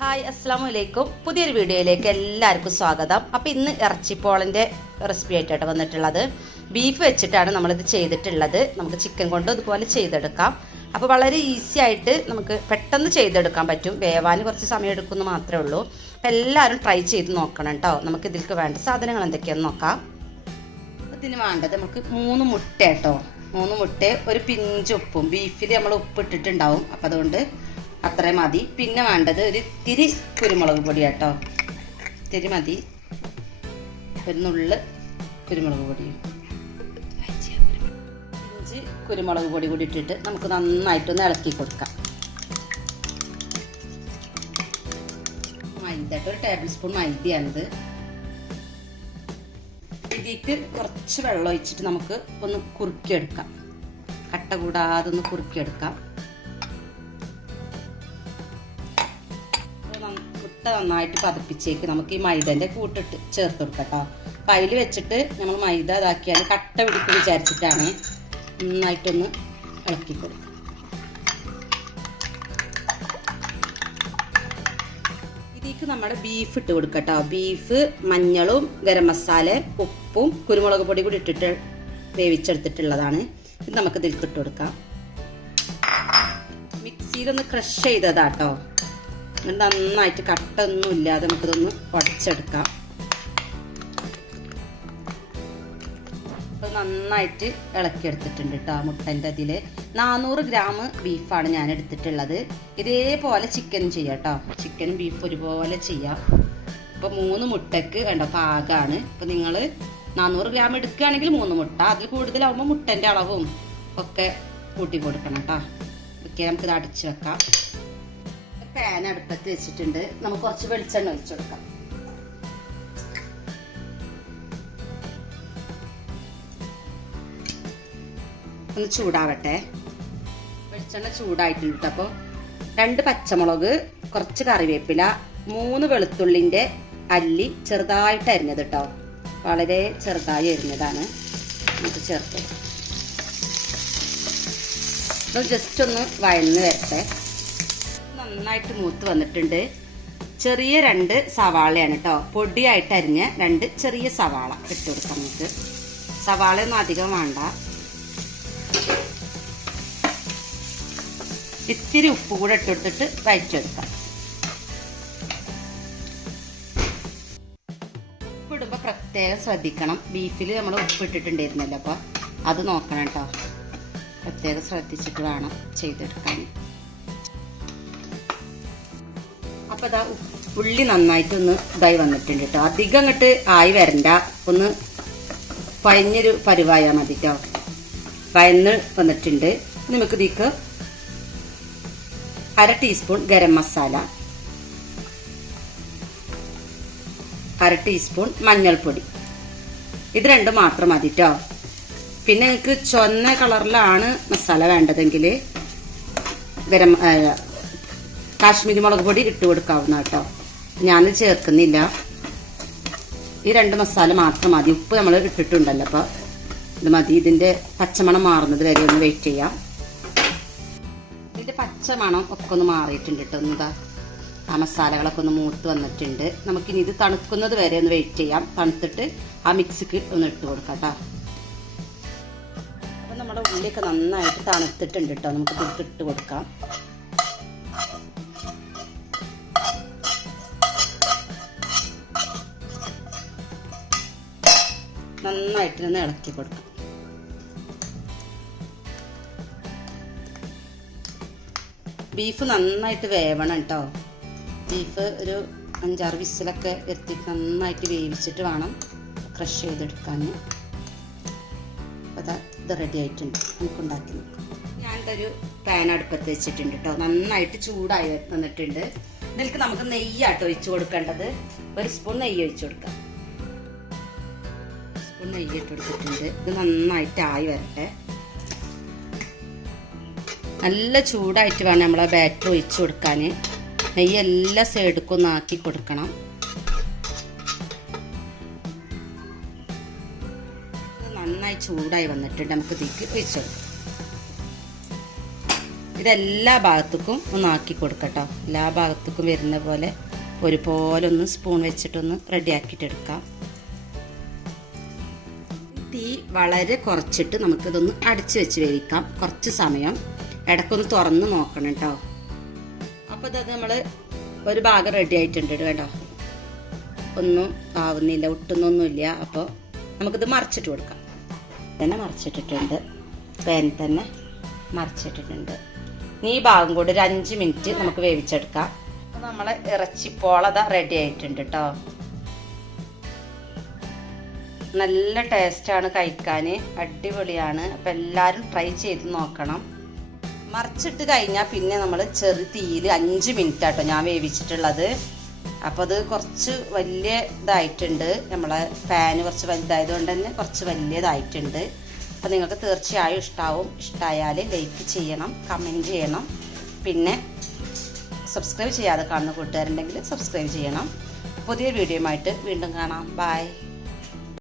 Hi അസ്സാം വലൈക്കും പുതിയൊരു വീഡിയോയിലേക്ക് എല്ലാവർക്കും സ്വാഗതം. അപ്പോൾ ഇന്ന് ഇറച്ചിപ്പോളന്റെ റെസിപ്പി ആയിട്ടാണ് വന്നിട്ടുള്ളത്. ബീഫ് വെച്ചിട്ടാണ് നമ്മളിത് ചെയ്തിട്ടുള്ളത്. നമുക്ക് ചിക്കൻ കൊണ്ട് ഇതുപോലെ ചെയ്തെടുക്കാം. അപ്പോൾ വളരെ ഈസി ആയിട്ട് നമുക്ക് പെട്ടെന്ന് ചെയ്തെടുക്കാൻ പറ്റും. വേവാൻ കുറച്ച് സമയം എടുക്കുമെന്ന് മാത്രമേ ഉള്ളൂ. അപ്പോൾ എല്ലാവരും ട്രൈ ചെയ്ത് നോക്കണം കേട്ടോ നമുക്ക് ഇതിൽക്ക് വേണ്ട സാധനങ്ങൾ എന്തൊക്കെയാണെന്ന് നോക്കാം. ഇതിന് വേണ്ടത് നമുക്ക് മൂന്ന് മുട്ട കേട്ടോ മൂന്ന് മുട്ട ഒരു പിഞ്ച് ഉപ്പും. ബീഫിൽ നമ്മൾ ഉപ്പ് ഇട്ടിട്ടുണ്ടാവും അപ്പം അതുകൊണ്ട് അത്രയും മതി. പിന്നെ വേണ്ടത് ഒരു തിരി കുരുമുളക് പൊടി കേട്ടോ തിരി മതി. ഒരു നുള്ള് കുരുമുളക് പൊടി. ഇഞ്ചി കുരുമുളക് പൊടി കൂടി ഇട്ടിട്ട് നമുക്ക് നന്നായിട്ടൊന്ന് ഇളക്കി കൊടുക്കാം. മൈദട്ട് ഒരു ടേബിൾ സ്പൂൺ മൈദയാണിത്. ഇതിലേക്ക് കുറച്ച് വെള്ളം ഒഴിച്ചിട്ട് നമുക്ക് ഒന്ന് കുറുക്കിയെടുക്കാം. കട്ട കൂടാതെ ഒന്ന് കുറുക്കിയെടുക്കാം. മുട്ട നന്നായിട്ട് പതപ്പിച്ചേക്ക് നമുക്ക് ഈ മൈദന്റെ കൂട്ടിട്ട് ചേർത്ത് കൊടുക്കാം കേട്ടോ. അപ്പം അതിൽ വെച്ചിട്ട് നമ്മൾ മൈദ ഇതാക്കിയാൽ കട്ട പിടിക്കും വിചാരിച്ചിട്ടാണ് നന്നായിട്ടൊന്ന് ഇളക്കി കൊടുക്കുക. ഇതിലേക്ക് നമ്മുടെ ബീഫ് ഇട്ട് കൊടുക്കട്ടോ ബീഫ് മഞ്ഞളും ഗരം മസാല ഉപ്പും കുരുമുളക് പൊടി കൂടി ഇട്ടിട്ട് വേവിച്ചെടുത്തിട്ടുള്ളതാണ്. ഇത് നമുക്ക് ഇതിൽ ഇട്ട് കൊടുക്കാം. മിക്സിയിലൊന്ന് ക്രഷ് ചെയ്തതാട്ടോ. നന്നായിട്ട് കട്ടൊന്നും ഇല്ലാതെ നമുക്കിതൊന്ന് ഉടച്ചെടുക്കാം അപ്പോൾ നന്നായിട്ട് ഇളക്കിയെടുത്തിട്ടുണ്ട് കേട്ടോ മുട്ടന്റെ അതിൽ നാനൂറ് ഗ്രാം ബീഫാണ് ഞാൻ എടുത്തിട്ടുള്ളത് ഇതേപോലെ ചിക്കനും ചെയ്യാം കേട്ടോ. ചിക്കനും ബീഫ് ഒരുപോലെ ചെയ്യാം. ഇപ്പോൾ മൂന്ന് മുട്ടയ്ക്ക് വേണ്ട പാകമാണ് ഇപ്പോൾ നിങ്ങൾ നാനൂറ് ഗ്രാം എടുക്കുകയാണെങ്കിൽ മൂന്ന് മുട്ട. അതിൽ കൂടുതലാവുമ്പോൾ മുട്ടന്റെ അളവും ഒക്കെ കൂട്ടി കൊടുക്കണം കേട്ടോ. ഓക്കെ നമുക്കിത് അടിച്ചു വെക്കാം. പാൻ അടുപ്പത്ത് വെച്ചിട്ടുണ്ട്. നമുക്ക് കുറച്ച് വെളിച്ചെണ്ണ ഒഴിച്ചു കൊടുക്കാം. ഒന്ന് ചൂടാവട്ടെ. വെളിച്ചെണ്ണ ചൂടായിട്ടുണ്ട് കേട്ടോ അപ്പോൾ രണ്ട് പച്ചമുളക് കുറച്ച് കറിവേപ്പില മൂന്ന് വെളുത്തുള്ളിന്റെ അല്ലി ചെറുതായിട്ട് അരിഞ്ഞത് കേട്ടോ വളരെ ചെറുതായി അരിഞ്ഞതാണ്. നമുക്ക് ചേർത്ത് ജസ്റ്റ് ഒന്ന് വഴന്ന് വരട്ടെ. നന്നായിട്ട് മൂത്ത് വന്നിട്ടുണ്ട്. ചെറിയ രണ്ട് സവാളയാണ് കേട്ടോ പൊടിയായിട്ട് അരിഞ്ഞ രണ്ട് ചെറിയ സവാള ഇട്ട് കൊടുക്കാം നമുക്ക്. സവാളയൊന്നും അധികം വേണ്ട. ഇത്തിരി ഉപ്പ് കൂടെ ഇട്ടെടുത്തിട്ട് വഴിച്ചെടുക്കാം ഉപ്പിടുമ്പോൾ പ്രത്യേകം ശ്രദ്ധിക്കണം. ബീഫിൽ നമ്മൾ ഉപ്പ് ഇട്ടിട്ടുണ്ടായിരുന്നല്ലോ അപ്പോൾ അത് നോക്കണം കേട്ടോ പ്രത്യേകം ശ്രദ്ധിച്ചിട്ട് വേണം ചെയ്തെടുക്കാൻ. അപ്പോൾ ഇതാ ഉള്ളി നന്നായിട്ടൊന്ന് ഇതായി വന്നിട്ടുണ്ട് കേട്ടോ അധികം അങ്ങോട്ട് ആയി വരണ്ട. ഒന്ന് പഴഞ്ഞൊരു പരുവായാൽ മതി കേട്ടോ പയന്ന് വന്നിട്ടുണ്ട്. നമുക്ക് ഇതിക്ക് അര ടീസ്പൂൺ ഗരം മസാല അര ടീസ്പൂൺ മഞ്ഞൾപ്പൊടി. ഇത് രണ്ടും മാത്രം മതി കേട്ടോ പിന്നെ നിങ്ങൾക്ക് ചൊന്ന കളറിലാണ് മസാല വേണ്ടതെങ്കിൽ ഗരം കാശ്മീരി മുളക് പൊടി ഇട്ട് കൊടുക്കാവുന്ന കേട്ടോ. ഞാൻ ചേർക്കുന്നില്ല. ഈ രണ്ട് മസാല മാത്രം മതി. ഉപ്പ് നമ്മൾ ഇട്ടിട്ടുണ്ടല്ലോ അപ്പോൾ ഇത് മതി. ഇതിന്റെ പച്ചമണം മാറുന്നത് വരെ ഒന്ന് വെയിറ്റ് ചെയ്യാം. ഇതിന്റെ പച്ചമണം ഒക്കെ ഒന്ന് മാറിയിട്ടുണ്ട് കേട്ടോ. എന്താ ആ മസാലകളൊക്കെ ഒന്ന് മൂത്ത് വന്നിട്ടുണ്ട്. നമുക്കിനി ഇത് തണുക്കുന്നത് വരെ ഒന്ന് വെയിറ്റ് ചെയ്യാം. തണുത്തിട്ട് ആ മിക്സിക്ക് ഒന്ന് ഇട്ട് കൊടുക്കാം കേട്ടോ. അപ്പം നമ്മുടെ ഉള്ളിയൊക്കെ നന്നായിട്ട് തണുത്തിട്ടുണ്ട് കേട്ടോ. നമുക്ക് ഇട്ട് കൊടുക്കാം. നന്നായിട്ട് ഒന്ന് ഇളക്കി കൊടുക്കാം. ബീഫ് നന്നായിട്ട് വേവണം കേട്ടോ ബീഫ് ഒരു അഞ്ചാറ് വിസിലൊക്കെ എത്തി നന്നായിട്ട് വേവിച്ചിട്ട് വേണം ക്രഷ് ചെയ്തെടുക്കാൻ. അപ്പോൾ അതാ ഇത് റെഡി ആയിട്ടുണ്ട്. നമുക്ക് ഉണ്ടാക്കി നോക്കാം. ഒരു പാൻ അടുപ്പത്ത് വെച്ചിട്ടുണ്ട് കേട്ടോ നന്നായിട്ട് ചൂടായി വന്നിട്ടുണ്ട്. ഇതിലേക്ക് നമുക്ക് നെയ്യാട്ടോ ഒഴിച്ച് കൊടുക്കേണ്ടത്. ഒരു സ്പൂൺ നെയ്യ് ഒഴിച്ച് കൊടുക്കാം. സ്പൂൺ നെയ്യ് ഇട്ടെടുത്തിട്ടുണ്ട് ഇത് നന്നായിട്ട് ആയി വരട്ടെ. നല്ല ചൂടായിട്ട് വേണം നമ്മളെ ബാറ്റർ ഒഴിച്ച് കൊടുക്കാൻ. നെയ്യ് എല്ലാ സൈഡിക്കും ഒന്ന് ആക്കി കൊടുക്കണം. നന്നായി ചൂടായി വന്നിട്ടുണ്ട്. നമുക്ക് ഇതിക്ക് ഒഴിച്ചു ഇതെല്ലാ ഭാഗത്തേക്കും ഒന്ന് ആക്കി കൊടുക്കട്ടോ. എല്ലാ ഭാഗത്തേക്കും വരുന്ന പോലെ ഒരുപോലെ ഒന്ന് സ്പൂൺ വെച്ചിട്ടൊന്ന് റെഡി എടുക്കാം. തീ വളരെ കുറച്ചിട്ട് നമുക്കിതൊന്ന് അടച്ചു വെച്ച് വേവിക്കാം. കുറച്ച് സമയം. ഇടക്കൊന്ന് തുറന്ന് നോക്കണം കേട്ടോ അപ്പോൾ ഇതത് നമ്മൾ ഒരു ഭാഗം റെഡി ആയിട്ടുണ്ട് കേട്ടോ. ഒന്നും ആവുന്നില്ല ഒട്ടുന്നൊന്നുമില്ല. അപ്പോൾ നമുക്കിത് മറിച്ചിട്ട് കൊടുക്കാം. തന്നെ മറിച്ചിട്ടിട്ടുണ്ട്. പാനിൽ തന്നെ മറിച്ചിട്ടിട്ടുണ്ട്. ഈ ഭാഗം കൂടി ഒരു അഞ്ച് മിനിറ്റ് നമുക്ക് വേവിച്ചെടുക്കാം. അപ്പോൾ നമ്മളെ ഇറച്ചിപ്പോളത റെഡി ആയിട്ടുണ്ട് കേട്ടോ നല്ല ടേസ്റ്റാണ് കഴിക്കാൻ അടിപൊളിയാണ്. അപ്പം എല്ലാവരും ട്രൈ ചെയ്ത് നോക്കണം. മറിച്ചിട്ട് കഴിഞ്ഞാൽ പിന്നെ നമ്മൾ ചെറു തീയിൽ അഞ്ച് മിനിറ്റ് ആട്ടോ ഞാൻ വേവിച്ചിട്ടുള്ളത്. അപ്പോൾ അത് കുറച്ച് വലിയ ഇതായിട്ടുണ്ട്. നമ്മളെ പാന് കുറച്ച് വലുതായത് കൊണ്ട് തന്നെ കുറച്ച് വലിയതായിട്ടുണ്ട്. അപ്പോൾ നിങ്ങൾക്ക് തീർച്ചയായും ഇഷ്ടാവും. ഇഷ്ടമായാൽ ലൈക്ക് ചെയ്യണം കമന്റ് ചെയ്യണം. പിന്നെ സബ്സ്ക്രൈബ് ചെയ്യാതെ കാണുന്ന കൂട്ടുകാരുണ്ടെങ്കിൽ സബ്സ്ക്രൈബ് ചെയ്യണം. പുതിയ വീഡിയോ ആയിട്ട് വീണ്ടും കാണാം. ബൈ